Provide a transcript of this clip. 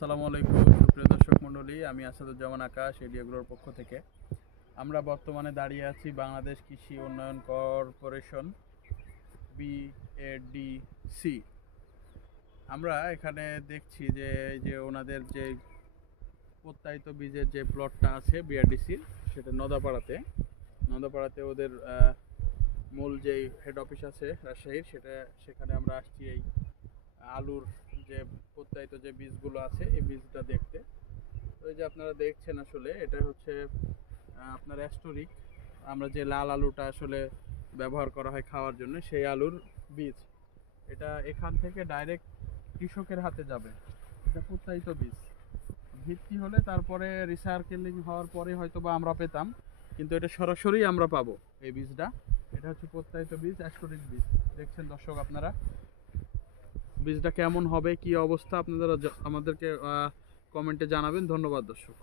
আসসালামু আলাইকুম সুপ্রিয় দর্শক মণ্ডলী, আমি আসাদুজ্জামান আকাশ এডিওগ্রোর পক্ষ থেকে। আমরা বর্তমানে দাঁড়িয়ে আছি বাংলাদেশ কৃষি উন্নয়ন কর্পোরেশন BADC। আমরা এখানে দেখছি যে ওনাদের যে প্রত্যায়িত বীজের যে প্লটটা আছে BRDCর, সেটা নদাপাড়াতে ওদের মূল যেই হেড অফিস আছে রাজশাহীর, সেখানে আমরা আসছি এই আলুর যে প্রত্যায়িত যে বীজগুলো আছে এই বীজটা দেখতে। ওই যে আপনারা দেখছেন, আসলে এটা হচ্ছে আপনার অ্যাস্টোরিক, আমরা যে লাল আলুটা আসলে ব্যবহার করা হয় খাওয়ার জন্য, সেই আলুর বীজ। এটা এখান থেকে ডাইরেক্ট কৃষকের হাতে যাবে। এটা প্রত্যায়িত বীজ। ভিত্তি হলে তারপরে রিসার্কেলিং হওয়ার পরে হয়তো বা আমরা পেতাম, কিন্তু এটা সরাসরি আমরা পাবো এই বীজটা। এটা হচ্ছে প্রত্যায়িত বীজ, অ্যাস্টোরিক বীজ। দেখছেন দর্শক আপনারা, বীজটা কেমন হবে, কি অবস্থা, আপনারা আমাদেরকে কমেন্টে জানাবেন। ধন্যবাদ দর্শক।